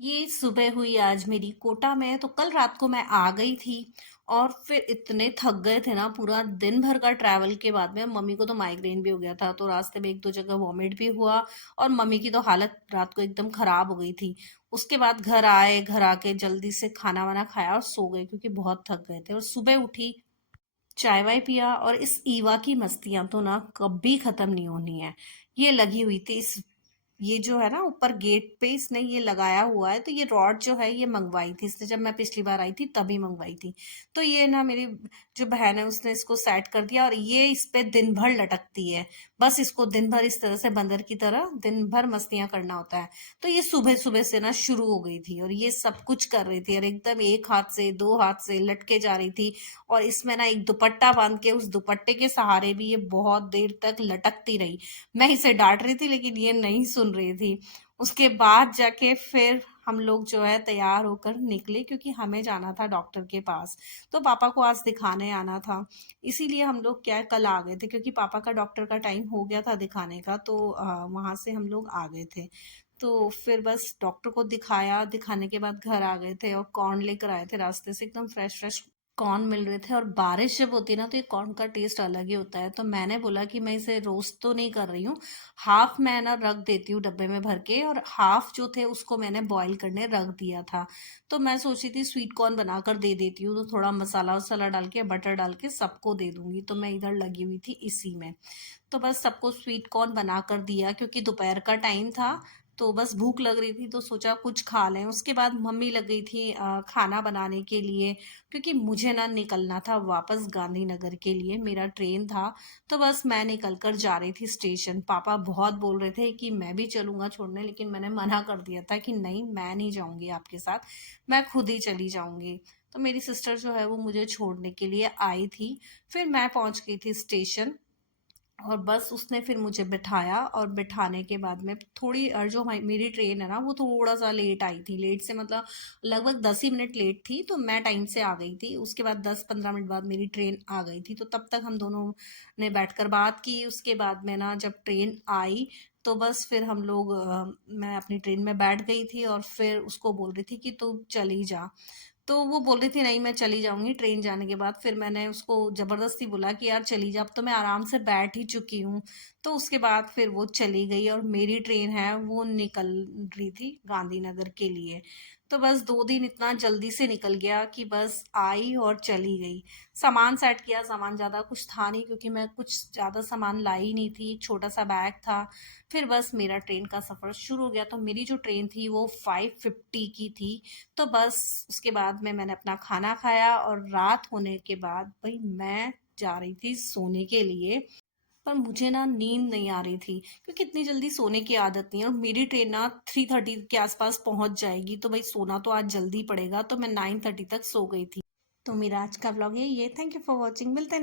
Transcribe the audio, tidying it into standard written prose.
ये सुबह हुई आज मेरी कोटा में। तो कल रात को मैं आ गई थी और फिर इतने थक गए थे ना, पूरा दिन भर का ट्रैवल के बाद में मम्मी को तो माइग्रेन भी हो गया था, तो रास्ते में एक दो जगह वॉमिट भी हुआ और मम्मी की तो हालत रात को एकदम खराब हो गई थी। उसके बाद घर आए, घर आके जल्दी से खाना वाना खाया और सो गए क्योंकि बहुत थक गए थे। और सुबह उठी, चाय वाय पिया, और इस ईवा की मस्तियां तो ना कभी खत्म नहीं होनी है। ये लगी हुई थी इस ये जो है ना ऊपर गेट पे इसने ये लगाया हुआ है, तो ये रॉड जो है ये मंगवाई थी इसने, जब मैं पिछली बार आई थी तभी मंगवाई थी। तो ये ना मेरी जो बहन है उसने इसको सेट कर दिया और ये इस पे दिन भर लटकती है। बस इसको दिन भर इस तरह से बंदर की तरह दिन भर मस्तियां करना होता है। तो ये सुबह सुबह से ना शुरू हो गई थी और ये सब कुछ कर रही थी और एकदम एक हाथ से दो हाथ से लटके जा रही थी। और इसमें ना एक दुपट्टा बांध के उस दुपट्टे के सहारे भी ये बहुत देर तक लटकती रही। मैं इसे डांट रही थी लेकिन ये नहीं सुन रही थी। उसके बाद जाके फिर हम लोग जो है तैयार होकर निकले क्योंकि हमें जाना था डॉक्टर के पास। तो पापा को आज दिखाने आना था, इसीलिए हम लोग क्या है कल आ गए थे क्योंकि पापा का डॉक्टर का टाइम हो गया था दिखाने का, तो वहां से हम लोग आ गए थे। तो फिर बस डॉक्टर को दिखाया, दिखाने के बाद घर आ गए थे और कॉर्न लेकर आए थे रास्ते से, एकदम फ्रेश फ्रेश कॉर्न मिल रहे थे। और बारिश जब होती है ना तो ये कॉर्न का टेस्ट अलग ही होता है। तो मैंने बोला कि मैं इसे रोस्ट तो नहीं कर रही हूँ, हाफ मैं ना रख देती हूँ डब्बे में भर के, और हाफ जो थे उसको मैंने बॉईल करने रख दिया था। तो मैं सोची थी स्वीट कॉर्न बनाकर दे देती हूँ, तो थोड़ा मसाला वसाला डाल के बटर डाल के सबको दे दूंगी। तो मैं इधर लगी हुई थी इसी में। तो बस सबको स्वीट कॉर्न बना कर दिया क्योंकि दोपहर का टाइम था, तो बस भूख लग रही थी तो सोचा कुछ खा लें। उसके बाद मम्मी लग गई थी खाना बनाने के लिए, क्योंकि मुझे ना निकलना था वापस गांधीनगर के लिए, मेरा ट्रेन था। तो बस मैं निकल कर जा रही थी स्टेशन। पापा बहुत बोल रहे थे कि मैं भी चलूंगा छोड़ने, लेकिन मैंने मना कर दिया था कि नहीं, मैं नहीं जाऊंगी आपके साथ, मैं खुद ही चली जाऊंगी। तो मेरी सिस्टर जो है वो मुझे छोड़ने के लिए आई थी। फिर मैं पहुंच गई थी स्टेशन और बस उसने फिर मुझे बिठाया, और बिठाने के बाद में थोड़ी जो मेरी ट्रेन है ना वो थोड़ा सा लेट आई थी, लेट से मतलब लगभग 10 ही मिनट लेट थी, तो मैं टाइम से आ गई थी। उसके बाद 10-15 मिनट बाद मेरी ट्रेन आ गई थी, तो तब तक हम दोनों ने बैठकर बात की। उसके बाद में ना जब ट्रेन आई तो बस फिर हम लोग मैं अपनी ट्रेन में बैठ गई थी और फिर उसको बोल रही थी कि तू चली जा। तो वो बोल रही थी नहीं मैं चली जाऊंगी ट्रेन जाने के बाद। फिर मैंने उसको जबरदस्ती बोला कि यार चली जा, अब तो मैं आराम से बैठ ही चुकी हूँ। तो उसके बाद फिर वो चली गई और मेरी ट्रेन है वो निकल रही थी गांधीनगर के लिए। तो बस 2 दिन इतना जल्दी से निकल गया कि बस आई और चली गई। सामान सेट किया, सामान ज़्यादा कुछ था नहीं क्योंकि मैं कुछ ज़्यादा सामान लाई नहीं थी, एक छोटा सा बैग था। फिर बस मेरा ट्रेन का सफ़र शुरू हो गया। तो मेरी जो ट्रेन थी वो 5:50 की थी। तो बस उसके बाद में मैंने अपना खाना खाया और रात होने के बाद भाई मैं जा रही थी सोने के लिए। पर मुझे ना नींद नहीं आ रही थी क्योंकि इतनी जल्दी सोने की आदत नहीं है, और मेरी ट्रेन ना 3:30 के आसपास पहुंच जाएगी, तो भाई सोना तो आज जल्दी पड़ेगा। तो मैं 9:30 तक सो गई थी। तो मेरा आज का व्लॉग ये थैंक यू फॉर वॉचिंग, मिलते हैं